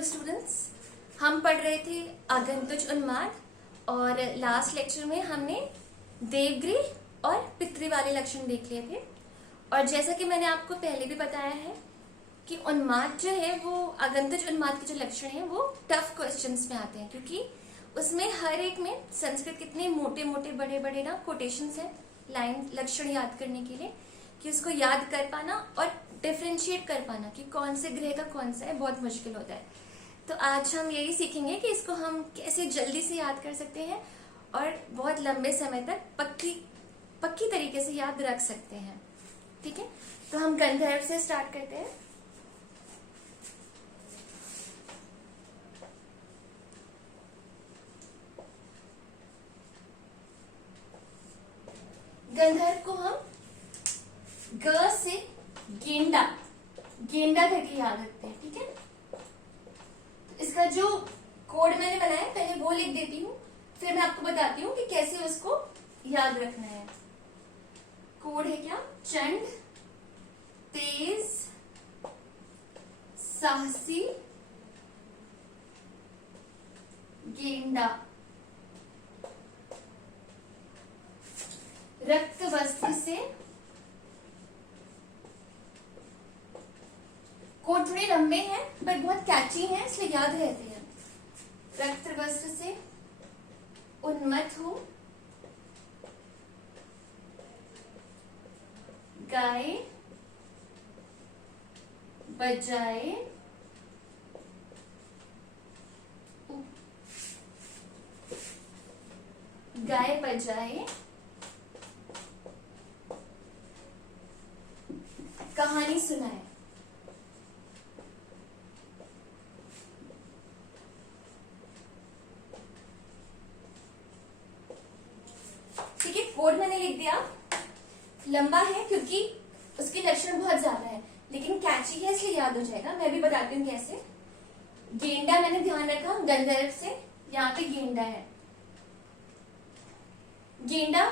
Hello students, हम पढ़ रहे थे आगंतुज उन्माद और लास्ट लेक्चर में हमने देवगृह और पितृ वाले लक्षण देख लिए थे। और जैसा कि मैंने आपको पहले भी बताया है कि उन्माद जो है वो आगंतुज उन्माद के जो लक्षण हैं वो टफ क्वेश्चंस में आते हैं, क्योंकि उसमें हर एक में संस्कृत कितने मोटे मोटे बड़े बड़े ना कोटेशंस हैं लाइन लक्षण याद करने के लिए कि उसको याद कर पाना और डिफरेंशिएट कर पाना कि कौन से ग्रह का कौन सा है बहुत मुश्किल होता है। तो आज हम यही सीखेंगे कि इसको हम कैसे जल्दी से याद कर सकते हैं और बहुत लंबे समय तक पक्की तरीके से याद रख सकते हैं। ठीक है, तो हम गंधर्व से स्टार्ट करते हैं। गंधर्व को हम ग से गेंडा करके याद रखते हैं। ठीक है, तो इसका जो कोड मैंने बनाया पहले वो लिख देती हूँ, फिर मैं आपको बताती हूँ कि कैसे उसको याद रखना है। कोड है क्या? चंड, तेज, साहसी, गेंडा, रक्त वस्त्र से। कोड थोड़े लंबे हैं पर बहुत कैची हैं इसलिए याद रहते हैं। रक्त वस्त्र से उन्मत्त हो, गाए बजाए गाए बजाए कहानी सुनाए। ठीक है, कोड मैंने लिख दिया। लंबा है क्योंकि उसके लक्षण बहुत ज्यादा है, लेकिन कैची है इसलिए याद हो जाएगा। मैं भी बताती हूँ कैसे। गेंडा मैंने ध्यान रखा गंधर्व से, यहाँ पे गेंडा है। गेंडा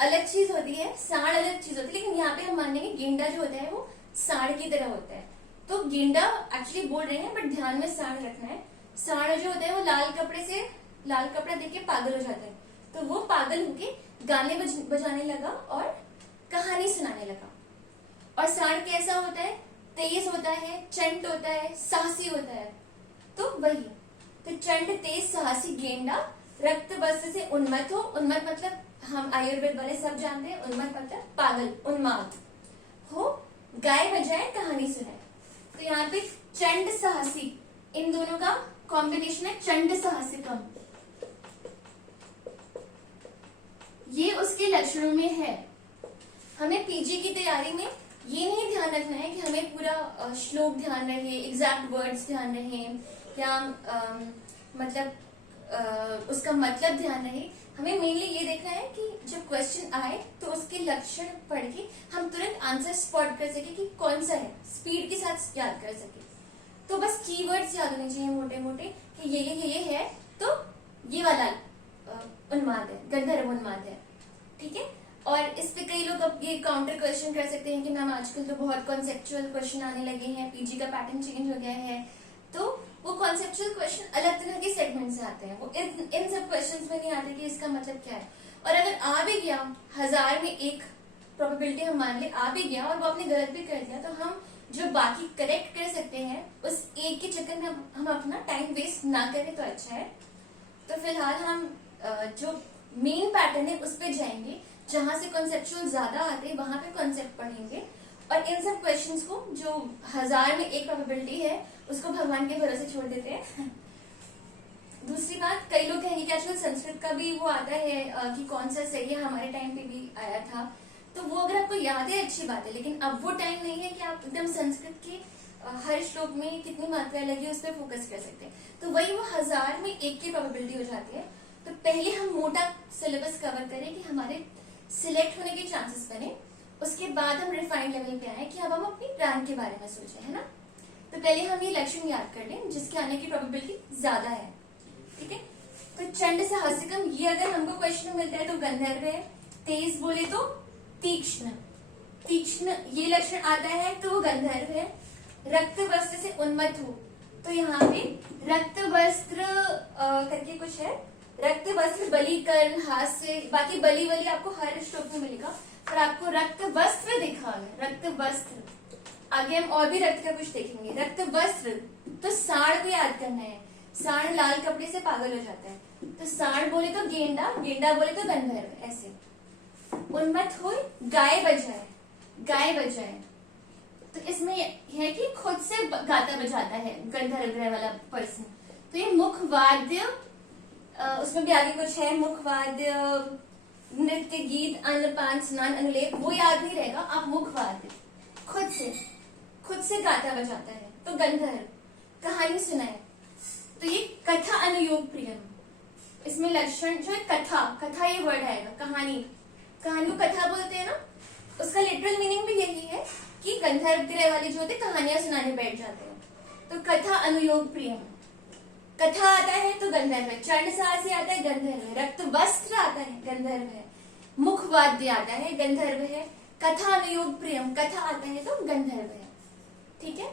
अलग चीज होती है, सांड अलग चीज होती है, लेकिन यहाँ पे हम मानेंगे गेंडा जो होता है वो सांड की तरह होता है। तो गेंडा एक्चुअली बोल रहे हैं बट ध्यान में सांड रखना है। सांड जो होता है वो लाल कपड़ा देख के पागल हो जाता है, तो वो पागल होके गाने बजाने लगा और कहानी सुनाने लगा। और सांड कैसा होता है? तेज होता है, चंड होता है, साहसी होता है। तो वही, तो चंड, तेज, साहसी, गेंडा, रक्त वस्त्र से उन्मत्त हो। उन्मत्त मतलब हम आयुर्वेद वाले सब जानते हैं, उन्मत्त मतलब पागल, उन्माद हो, गाय बजाए कहानी सुनाए। तो यहाँ पे चंड साहसी, इन दोनों का कॉम्बिनेशन है चंड साहसिकम। ये उसके लक्षणों में है। हमें पीजी की तैयारी में ये नहीं ध्यान रखना है कि हमें पूरा श्लोक ध्यान रहे, एग्जैक्ट वर्ड्स ध्यान रहे या उसका मतलब ध्यान रहे। हमें मेनली ये देखना है कि जब क्वेश्चन आए तो उसके लक्षण पढ़ के हम तुरंत आंसर स्पॉट कर सके कि कौन सा है, स्पीड के साथ याद कर सके। तो बस कीवर्ड्स याद होने चाहिए मोटे मोटे कि ये है, तो ये वाला उन्माद है, गंधर्व उन्माद है। ठीक है, और इस पे कई लोग अब ये काउंटर क्वेश्चन कर सकते हैं कि मैम आजकल तो बहुत कॉन्सेप्चुअल क्वेश्चन आने लगे हैं, पीजी का पैटर्न चेंज हो गया है। तो वो कॉन्सेप्चुअल क्वेश्चन अलग तरह के सेगमेंट से आते हैं, वो इन सब क्वेश्चंस में नहीं आते कि इसका मतलब क्या है। और अगर आ भी गया, 1000 में 1 प्रोबेबिलिटी हम मान ले आ भी गया और वो आपने गलत भी कर दिया, तो हम जो बाकी करेक्ट कर सकते हैं उस एक के चक्कर में हम अपना टाइम वेस्ट ना करें तो अच्छा है। तो फिलहाल हम जो मेन पैटर्न है उस पर जाएंगे, जहां से कॉन्सेप्चुअल ज्यादा आते हैं वहां पे कॉन्सेप्ट पढ़ेंगे। और इन सब क्वेश्चंस को जो 1000 में 1 प्रोबेबिलिटी है उसको भगवान के भरोसे छोड़ देते हैं। दूसरी बात, कई लोग कहेंगे कि आजकल संस्कृत का भी वो आता है कि कौन सा सही है, हमारे टाइम पे भी आया था। तो वो अगर आपको याद है अच्छी बात है, लेकिन अब वो टाइम नहीं है कि आप एकदम संस्कृत के हर श्लोक में कितनी मात्रा लगी उस पर फोकस कर सकते हैं। तो वही वो 1000 में 1 की प्रोबेबिलिटी हो जाती है। तो पहले हम मोटा सिलेबस कवर करें कि हमारे सिलेक्ट होने के चांसेस बने, उसके बाद हम रिफाइंड लेवल पे आए कि अब हम अपनी रैंक के बारे में सोचें, है ना। तो पहले हम ये लक्षण याद कर लें जिसके आने की प्रोबेबिलिटी ज्यादा है। ठीक है, तो चंड साहसिकम ये अगर हमको क्वेश्चन में मिलता है तो गंधर्व है। तेज बोले तो तीक्ष्ण, तीक्ष्ण ये लक्षण आता है तो वो गंधर्व है। रक्त वस्त्र से उन्मत्त हो, तो यहाँ पे रक्त वस्त्र करके कुछ है, रक्त वस्त्र बलिकर्ण हास्य, बाकी बलि वली आपको हर श्लोक में मिलेगा, पर आपको रक्त वस्त्र देखा है, रक्त वस्त्र। आगे हम और भी रक्त का कुछ देखेंगे। रक्त वस्त्र तो साढ़ को याद करना है, साढ़ लाल कपड़े से पागल हो जाता है, तो साढ़ बोले तो गेंडा, गेंडा बोले तो गंधर्व, ऐसे। उन्मत्त हुई, गाय बजाए, गाय बजाए, तो इसमें है कि खुद से गाता बजाता है गंधर्व ग्रह वाला पर्सन। तो ये मुख वाद्य, उसमें भी आगे कुछ है, मुख वाद्य, नृत्य, गीत, अन्नपान, स्नान, अंगलेप, वो याद नहीं रहेगा, आप मुख वाद्य खुद से गाता बजाता है, तो गंधर्व। कहानी सुनाए, तो ये कथा अनुयोग प्रियम, इसमें लक्षण जो है कथा, कथा ये वर्ड आएगा, कहानी, कहानी को कथा बोलते हैं ना, उसका लिटरल मीनिंग भी यही है कि गंधर्व ग्रह वाले जो होते कहानियां सुनाने बैठ जाते हैं। तो कथा अनुयोग प्रियम, कथा आता है तो गंधर्व है, चरण साहसी आता है गंधर्व है, रक्त वस्त्र आता है गंधर्व है, मुख वाद्य आता है गंधर्व है, कथा अनुयोग प्रियम, कथा आता है तो गंधर्व है। ठीक है,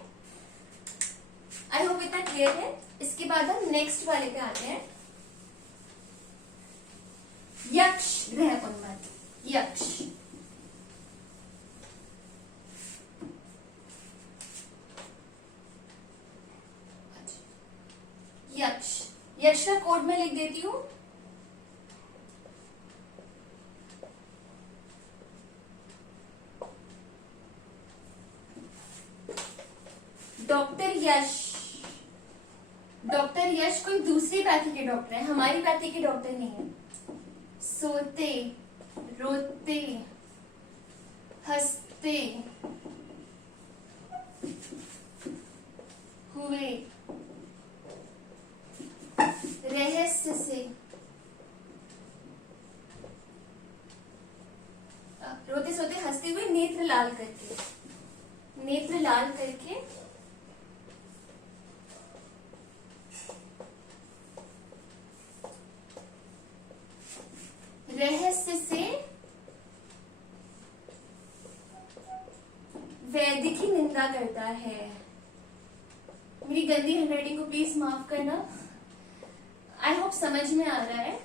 आई होप इतना क्लियर है। इसके बाद हम नेक्स्ट वाले पे आते हैं, यक्ष ग्रह उन्मत्त। यक्ष, यक्ष, यक्ष का कोड में लिख देती हूं, डॉक्टर यश। डॉक्टर यश कोई दूसरी पैथी के डॉक्टर है, हमारी पैथी के डॉक्टर नहीं है। सोते, रोते, हंसते हुए, रहस्य से, रोते सोते हंसते हुए, नेत्र लाल करके, नेत्र लाल करके, रहस्य से, वैद्य की निंदा करता है। मेरी गंदी हैंडराइटिंग को प्लीज माफ करना, आई होप समझ में आ रहा है।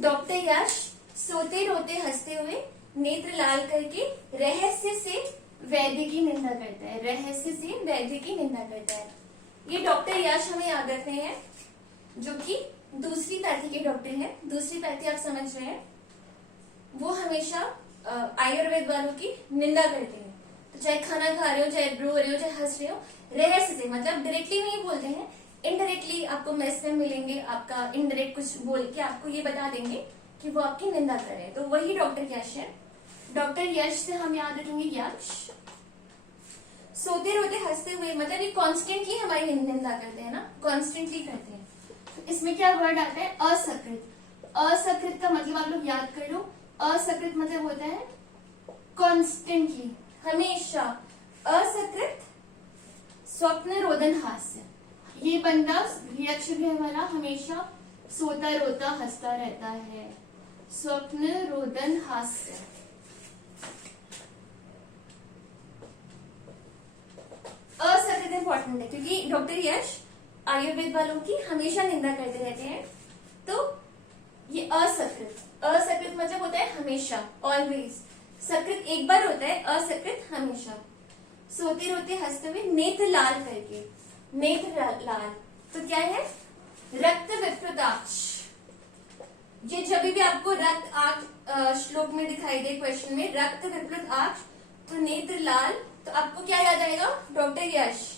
डॉक्टर यश सोते रोते हंसते हुए, नेत्र लाल करके, रहस्य से वैद्य की निंदा करता है, रहस्य से वैद्य की निंदा करता है। ये डॉक्टर यश हमें याद रखने हैं, जो कि दूसरी पैथी के डॉक्टर हैं। दूसरी पैथी आप समझ रहे हैं, वो हमेशा आयुर्वेद वालों की निंदा करते हैं। तो चाहे खाना खा रहे हो, चाहे रो रहे हो, चाहे हंस रहे हो, रहस्य से, मतलब डायरेक्टली नहीं बोलते हैं, इनडायरेक्टली आपको मेस में मिलेंगे, आपका इनडायरेक्ट कुछ बोल के आपको ये बता देंगे कि वो आपकी निंदा कर रहे हैं, तो वही डॉक्टर यश है। डॉक्टर यश से हम याद रखेंगे यक्ष। सोते रोते हंसते हुए, मतलब ये कॉन्स्टेंटली हमारी निंदा करते हैं ना, कॉन्स्टेंटली करते हैं। तो इसमें क्या वर्ड आता है, असकृत। असकृत का मतलब आप लोग याद कर लो, असकृत मतलब होता है कॉन्स्टेंटली, हमेशा। असकृत, स्वप्न रोदन हास्य, ये बंदा यक्ष ग्रह वाला हमेशा सोता रोता हंसता रहता है, स्वप्न रोदन हास्य। असकृत इंपॉर्टेंट है, क्योंकि डॉक्टर यश आयुर्वेद वालों की हमेशा निंदा करते रहते हैं। तो ये असकृत, असकृत मतलब होता है हमेशा, ऑलवेज। सकृत एक बार होता है, असकृत हमेशा। सोते रोते हंसते हुए, नेत्र लाल करके, नेत्र लाल, तो क्या है, रक्त विप्रताक्ष। ये जब भी आपको रक्त आंख श्लोक में दिखाई दे, क्वेश्चन में रक्त विप्रत आंख, तो नेत्र लाल, तो आपको क्या याद आएगा, डॉक्टर यश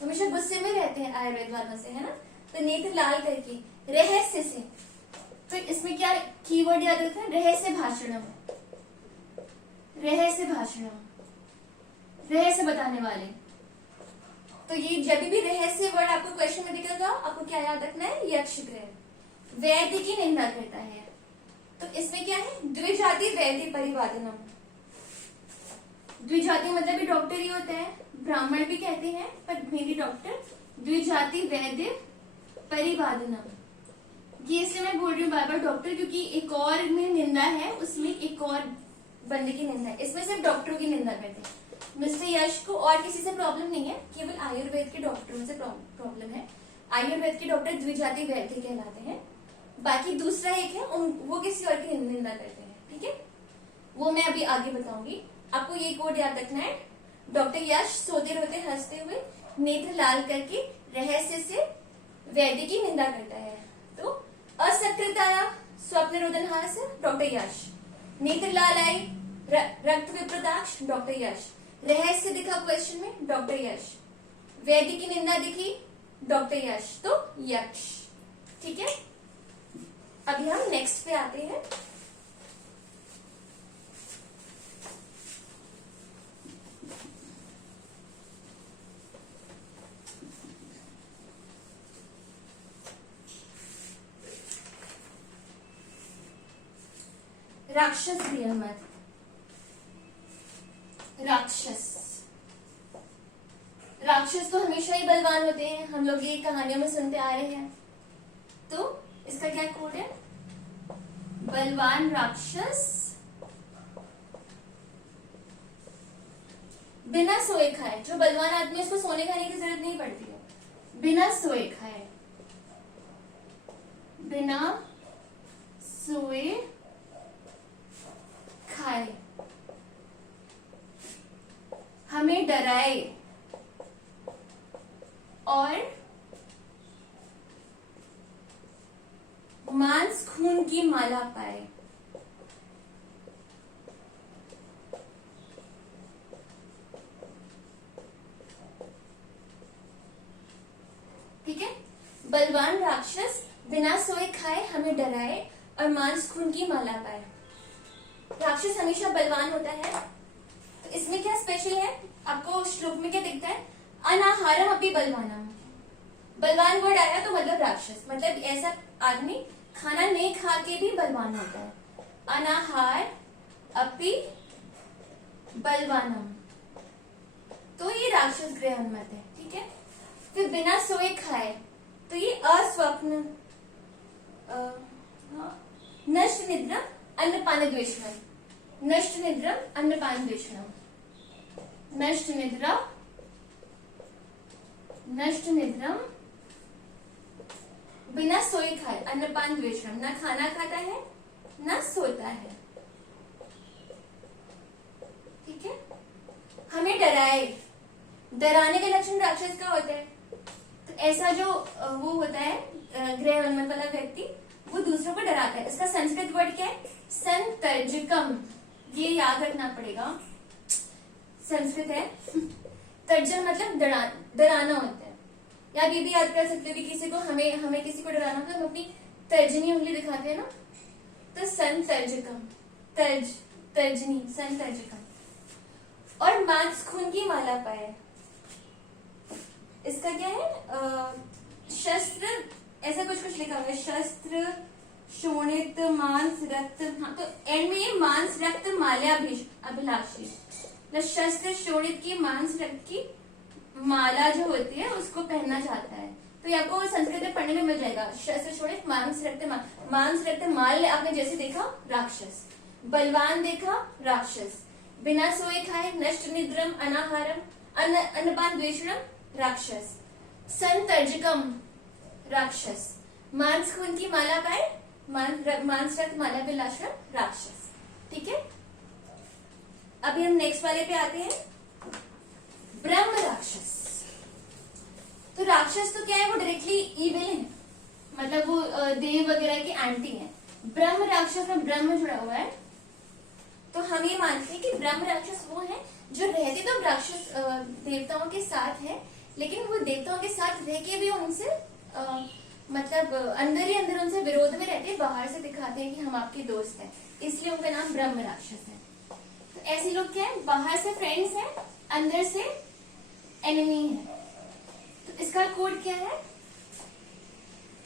हमेशा गुस्से में रहते हैं आयुर्वेद वालों से, है ना। तो नेत्र लाल करके, रहस्य से, तो इसमें क्या कीवर्ड याद रखना है, रहस्य भाषणम, रहस्य भाषणम, रहस्य बताने वाले। तो ये जब भी रहस्य वर्ड आपको क्वेश्चन में दिखेगा, आपको क्या याद रखना है, यक्ष ग्रह। वैद्य की निंदा करता है, तो इसमें क्या है, द्विजाति वैद्य परिवादनम। द्विजाति मतलब भी डॉक्टर ही होता है, ब्राह्मण भी कहते हैं, पर मेरी डॉक्टर। द्विजाति वैद्य परिवादनम, ये इसलिए मैं बोल रही हूँ बार बार डॉक्टर, क्योंकि एक और में निंदा है, उसमें एक और बंदे की निंदा है, इसमें सिर्फ डॉक्टरों की निंदा करते हैं। मिस्टर यश को और किसी से प्रॉब्लम नहीं है, केवल आयुर्वेद के डॉक्टरों से प्रॉब्लम है। आयुर्वेद के डॉक्टर द्विजाति वैद्य कहलाते हैं। बाकी दूसरा एक है वो किसी और की निंदा करते हैं, ठीक है, वो मैं अभी आगे बताऊंगी। आपको ये कोड याद रखना है। डॉक्टर यश सोते रोते हंसते हुए नेत्र लाल करके रहस्य से वैद्य की निंदा करता है। तो असकृताया स्वप्न रोदनहास डॉक्टर यश, नेत्र लाल आई रक्त विप्रदाक्ष डॉक्टर यश, रहस्य दिखा क्वेश्चन में डॉक्टर यश, वैद्य की निंदा दिखी डॉक्टर यश, तो यक्ष। ठीक है, अभी हम नेक्स्ट पे आते हैं। राक्षस गृहमत। राक्षस तो हमेशा ही बलवान होते हैं, हम लोग ये कहानियों में सुनते आ रहे हैं। तो इसका क्या कोड है? बलवान राक्षस बिना सोए खाए। जो बलवान आदमी, उसको सोने खाने की जरूरत नहीं पड़ती है। बिना सोए खाए, बिना सोए खाए, हमें डराए और मांस खून की माला पाए। ठीक है, बलवान राक्षस बिना सोए खाए हमें डराए और मांस खून की माला पाए। राक्षस हमेशा बलवान होता है। तो इसमें क्या स्पेशल है? आपको श्लोक में क्या दिखता है? अनाहारम अपि बलवानम। बलवान वर्ड आया तो मतलब राक्षस, मतलब ऐसा आदमी खाना नहीं खा के भी बलवान होता है। अनाहार अपि बलवानम, तो ये राक्षस गृहन्मत है। ठीक है, फिर बिना सोए खाए, तो ये अस्वप्न नष्ट निद्रा अन्नपान द्वेषणम। नष्ट निद्रा अन्नपान द्वेषणम, नष्ट निद्रा, नष्ट निद्रम, बिना सोए खाए, अन्नपान द्वेषणम, ना खाना खाता है ना सोता है। ठीक है, हमें डराए। डराने का लक्षण राक्षस का होता है। तो ऐसा जो वो होता है गृहन्मत वाला व्यक्ति, वो दूसरों को डराता है। इसका संस्कृत वर्ड क्या है? संतर्जकम। ये याद रखना पड़ेगा, संस्कृत है। तर्जन मतलब डराना होता है। या आप ये भी याद कर सकते हो कि किसी को हमें किसी को डराना होता है, हम अपनी तर्जनी उंगली दिखाते हैं ना, तो संतर्जकम, तर्जनी, संतर्जकम। और मांस खून की माला पाए, इसका क्या है? शस्त्र, ऐसा कुछ लिखा हुआ है, शस्त्र शोणित मांस रक्त। हाँ, तो एंड में ये मांस रक्त माल्या अभिलाषी, शस्त्र शोणित की मांस रक्त की माला जो होती है उसको पहनना चाहता है। तो ये आपको संस्कृत में पढ़ने में मिल जाएगा। शस्त्र शोणित मांस रक्त मांस रक्त माल, आपने जैसे देखा राक्षस, बलवान देखा राक्षस, बिना सोए खाए, नष्ट निद्रम अनाहारम, अन्नपान द्वेषणम राक्षस, संतर्जकम राक्षस, मांस खून की माला पाए, मांस रक्त माला अभिलाषण राक्षस। ठीक है, अभी हम नेक्स्ट वाले पे आते हैं, ब्रह्म राक्षस। तो राक्षस तो क्या है? वो डायरेक्टली इविल है, मतलब वो देव वगैरह के एंटी है। ब्रह्म राक्षस में ब्रह्म जुड़ा हुआ है, तो हम ये मानते हैं कि ब्रह्म राक्षस वो है जो रहते तो राक्षस देवताओं के साथ है, लेकिन वो देवताओं के साथ रह के भी उनसे मतलब अंदर ही अंदर उनसे विरोध में रहते, बाहर से दिखाते हैं कि हम आपके दोस्त हैं, इसलिए उनका नाम ब्रह्म राक्षस है। तो ऐसे लोग क्या है? बाहर से फ्रेंड्स हैं, अंदर से एनिमी है। तो इसका कोड क्या है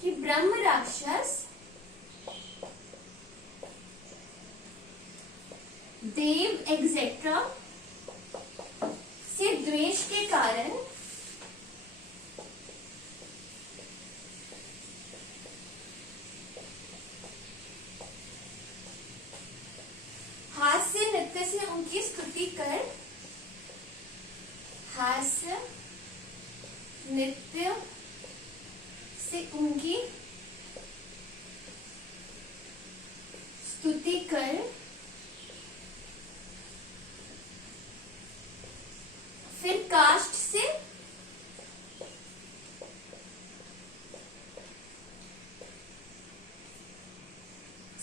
कि ब्रह्म राक्षस देव एक्सेट्रा से द्वेष के कारण हास्य नृत्य स्तुति कर फिर काष्ठ से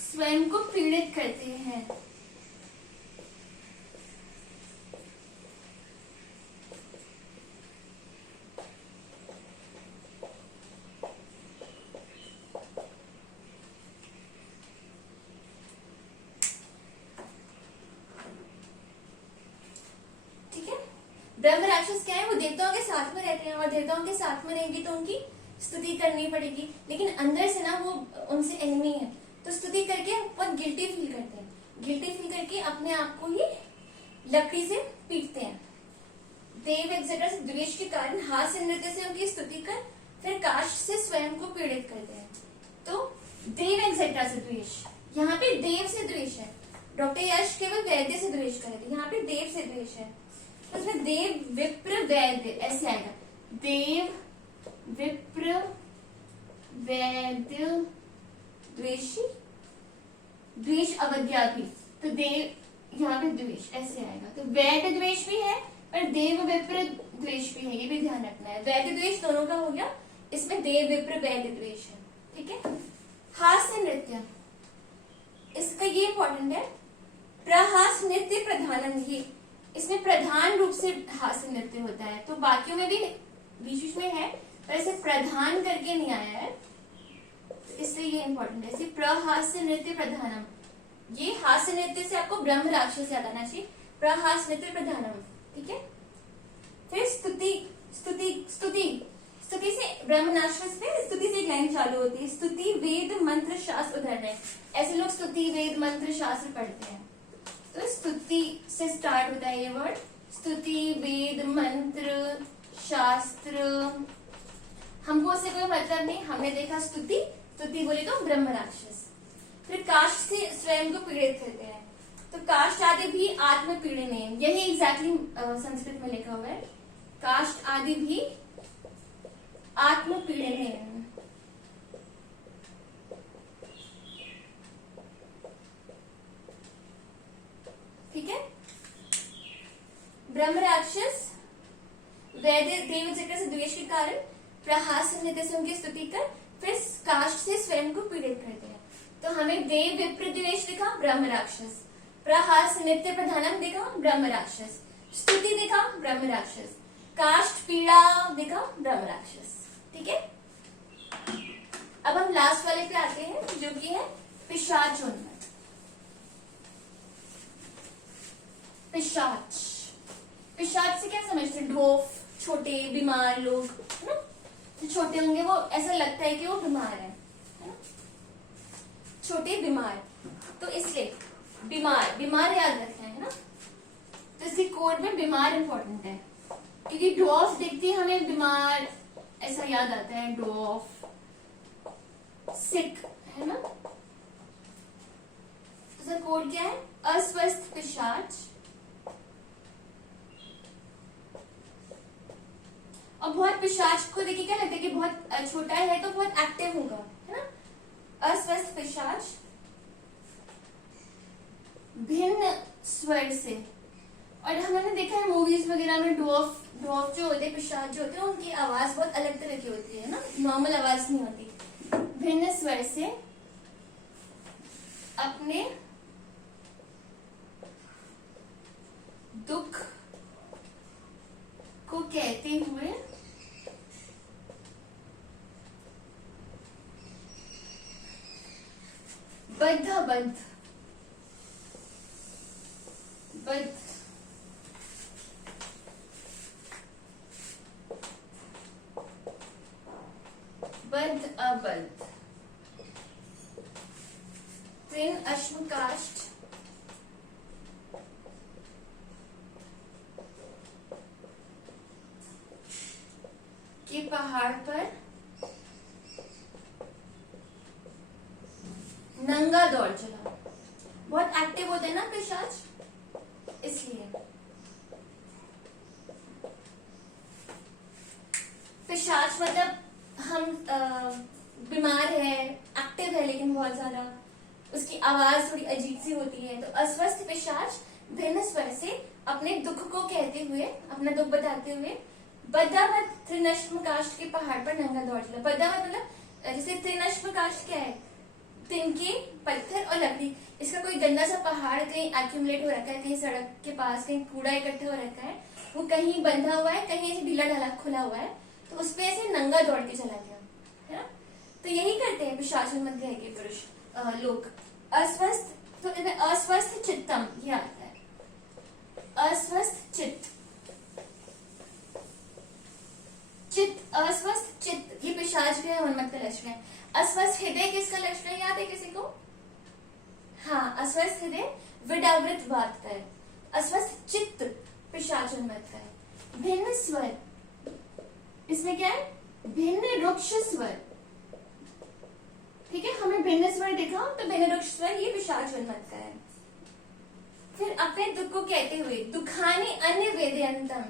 स्वयं को पीड़ित करते हैं। ब्रह्म राक्षस क्या है, वो देवताओं के साथ में रहते हैं और देवताओं के साथ में रहेंगे तो उनकी स्तुति करनी पड़ेगी, लेकिन अंदर से ना वो उनसे एनिमी है, तो स्तुति करके बहुत गिल्टी फील करते हैं। गिल्टी फील करके अपने आप को ही लकड़ी से पीटते हैं। देव एक्सेट्रा से द्वेष के कारण हास्य नृत्य से उनकी स्तुति कर फिर काष्ठ से स्वयं को पीड़ित करते हैं। तो देव एक्सेट्रा से द्वेष, यहाँ पे देव से द्वेष है। डॉक्टर यश केवल वैद्य से द्वेष कर रहे थे, यहाँ पे देव से द्वेष है। उसमें देव विप्र वैद्य ऐसे आएगा, देव विप्र वैद्य द्वेषी द्वेष अवज्ञा भी, तो देव यहाँ पे द्वेष ऐसे आएगा। तो वैद्य द्वेष भी है और देव विप्र द्वेष भी है, ये भी ध्यान रखना है। वैद्य द्वेष दोनों का हो गया, इसमें देव विप्र वैद्य द्वेष है। ठीक है। हास्य नृत्य, इसका ये इंपॉर्टेंट है, प्रहास नृत्य प्रधानम, ये इसमें प्रधान रूप से हास्य नृत्य होता है। तो बाकियों में भी बीच बीच में है, पर इसे प्रधान करके नहीं आया है, इसलिए ये इंपॉर्टेंट है। इसे प्रहास्य नृत्य प्रधानम, ये हास्य नृत्य से आपको ब्रह्म राक्षस याद आना चाहिए, प्रहास नृत्य प्रधानम। ठीक है। फिर स्तुति, स्तुति स्तुति स्तुति से ब्रह्म राक्षस पे स्तुति से एक लाइन चालू होती है, स्तुति वेद मंत्र शास्त्र उदाहरण है। ऐसे लोग स्तुति वेद मंत्र शास्त्र पढ़ते हैं, तो स्तुति से स्टार्ट होता है ये वर्ड, स्तुति वेद मंत्र शास्त्र। हमको उससे कोई मतलब नहीं, हमने देखा स्तुति, स्तुति बोले तो ब्रह्म राक्षस। फिर काष्ठ से स्वयं को पीड़ित करते हैं, तो काष्ठ आदि भी आत्म पीड़न है, यही एग्जैक्टली संस्कृत में लिखा हुआ है, काष्ठ आदि भी आत्म पीड़न है। ठीक है। ब्रह्म राक्षस वैद्य देव चक्र से द्वेष के कारण प्रहास नृत्य से उनकी स्तुति कर फिर काष्ठ से स्वयं को पीड़ित करते हैं। तो हमें देव विप्र द्वेष दिखा ब्रह्म राक्षस, प्रहास नृत्य प्रधानम दिखा ब्रह्म राक्षस, स्तुति दिखा ब्रह्म राक्षस, काष्ठ पीड़ा दिखा ब्रह्म राक्षस। ठीक है। अब हम लास्ट वाले पे आते हैं जो कि है पिशाचोन्मत्त। पिशाच, पिशाच से क्या समझते हैं, ड्वार्फ, छोटे बीमार लोग, है ना, जो छोटे होंगे वो ऐसा लगता है कि वो बीमार है ना, छोटे बीमार। तो इसलिए बीमार, बीमार याद रखना है ना, तो इसके कोड में बीमार इंपॉर्टेंट है, क्योंकि ड्वार्फ देखते ही हमें बीमार ऐसा याद आता है, ड्वार्फ सिक, है ना। तो सर कोड क्या है, अस्वस्थ पिशाच। और बहुत पिशाच को देखिए क्या लगता है कि बहुत छोटा है तो बहुत एक्टिव होगा, है ना। अस्वस्थ पिशाच भिन्न स्वर से, और हमने देखा है मूवीज वगैरह में ड्वार्फ जो होते हैं, पिशाच जो होते हैं, उनकी आवाज बहुत अलग तरह की होती है ना, नॉर्मल आवाज नहीं होती। भिन्न स्वर से अपने दुख को कहते हुए बद्ध बद्ध बद्ध बद्ध अबद्ध तीन अश्वकाष्ठ के पहाड़ पर नंगा दौड़ चला। बहुत एक्टिव होते हैं ना पिशाच, इसलिए पिशाच मतलब हम बीमार है, एक्टिव है लेकिन बहुत ज्यादा, उसकी आवाज थोड़ी अजीब सी होती है। तो अस्वस्थ पिशाच भिन्न स्वर से अपने दुख को कहते हुए, अपना दुख बताते हुए बद्धावत त्रिनश्म काष्ठ के पहाड़ पर नंगा दौड़ चला। बद्धावत मतलब जैसे त्रिनश्म काष्ठ क्या है, तिनके, पत्थर और लकड़ी। इसका कोई गंदा सा पहाड़ कहीं एक्यूमुलेट हो रखा है, कहीं सड़क के पास कहीं कूड़ा इकट्ठा हो रखा है, वो कहीं बंधा हुआ है, कहीं ऐसे ढीला ढाला खुला हुआ है, तो उस पे ऐसे नंगा दौड़ के चला गया, है ना। तो यही करते हैं पिशाचन मत ग्रह के पुरुष लोग। अस्वस्थ, तो इनमें अस्वस्थ चित्तम ये आता है, अस्वस्थ चित्त, चित्त, अस्वस्थ चित्त ये पिशाच ग्रह उन्मत्त का लक्षण है। अस्वस्थ हृदय किसका लक्षण है, याद है किसी को? हाँ, अस्वस्थ हृदय विडावृत बात का है। अस्वस्थ चित्त पिशाच उन्मत्त का है। भिन्न स्वर, इसमें क्या है, भिन्न रुक्ष स्वर, ठीक है, हमें भिन्न स्वर दिखा तो भिन्न रुक्ष स्वर ये पिशाच उन्मत्त का है। फिर अपने दुख को कहते हुए, दुखानी अन्य वेदयंतम,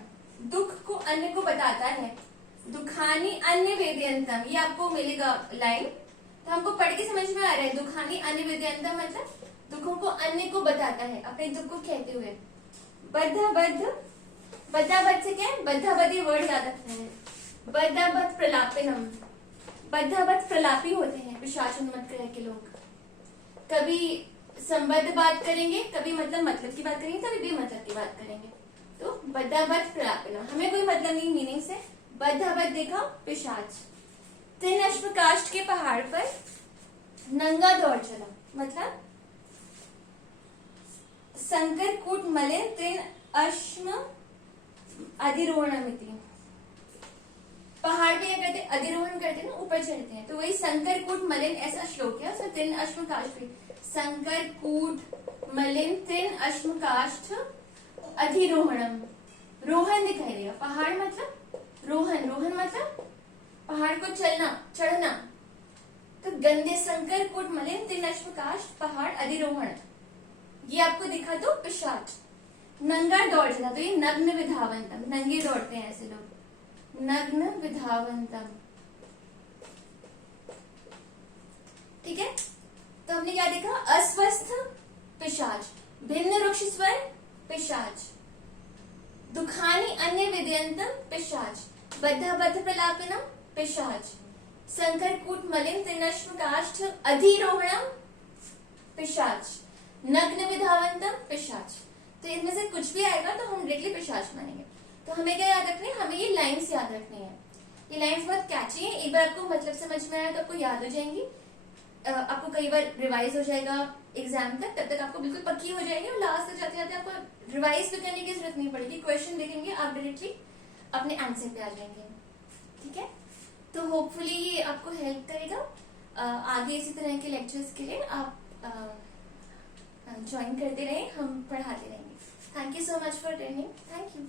दुख को अन्य को बताता है, दुखानी अन्य वेदयंतम, ये आपको मिलेगा लाइन, तो हमको पढ़ के समझ में आ रहा है। दुखानी अन्य वेदयंतम मतलब दुखों को अन्य को बताता है, अपने दुख को कहते हुए। बद्धाबद्ध, बद्धाबद्ध से क्या है, बद्धाबद्ध ये वर्ड याद रखना है। बद्धाबद्ध प्रलापिनम, बद्धाबद्ध प्रलापी होते हैं पिशाच उन्मत्त ग्रह के लोग। कभी संबद्ध बात करेंगे, कभी मतलब की बात करेंगे, कभी बेमतलब की बात करेंगे। तो बद्धाबद्ध प्रलापिनम, हमें कोई मतलब नहीं मीनिंग से, बद्धाबद्ध देखा पिशाच। त्रिनश्म काष्ठ के पहाड़ पर नंगा दौड़ चला, मतलब संकर कूट मलिन त्रिन अश्म अधिरोहणमिति, पहाड़ पे क्या करते, अधिरोहण करते ना, ऊपर चढ़ते हैं, तो वही संकर कूट मलिन ऐसा श्लोक है, उसमें त्रिन अश्म काष्ठ, संकर कूट मलिन त्रिन अश्म काष्ठ अधिरोहणम, रोहन दिखाई देगा, पहाड़ मतलब रोहन, रोहन मतलब पहाड़ को चलना, चढ़ना। तो गंदे संकर कूट मलिन त्रिन अश्म काष्ठ पहाड़ अधिरोहण, ये आपको दिखा तो पिशाच। नंगा दौड़ चला, तो ये नग्न विधावंतम, नंगे दौड़ते हैं ऐसे लोग, नग्न विधावंतम, ठीक है। तो हमने क्या देखा, अस्वस्थ पिशाच, भिन्न रुक्ष स्वर पिशाच, दुखानी अन्य विदयंतम पिशाच, बद्धाबद्ध प्रलापनम पिशाच, संकर कूट मलिन त्रिनश्म काष्ठ अधिरोहणम पिशाच, नग्न विधावंतम पिशाच। तो इनमें से कुछ भी आएगा तो हम डायरेक्टली पिशाच मानेंगे। तो हमें क्या याद रखनी है, हमें ये लाइन्स याद रखनी है। ये लाइन्स बहुत कैची है, एक बार आपको मतलब समझ में आया तो आपको याद हो जाएंगी, आपको कई बार रिवाइज हो जाएगा एग्जाम तक, तब तक आपको बिल्कुल पक्की हो जाएगी और लास्ट तक जाते जाते आपको रिवाइज भी करने की जरूरत नहीं पड़ेगी। क्वेश्चन देखेंगे आप डायरेक्टली अपने आंसर पे आ जाएंगे, ठीक है। तो होपफुली ये आपको हेल्प करेगा। आगे इसी तरह के लेक्चर्स के लिए आप ज्वाइन करते रहे, हम पढ़ाते रहेंगे। Thank you so much for attending, thank you.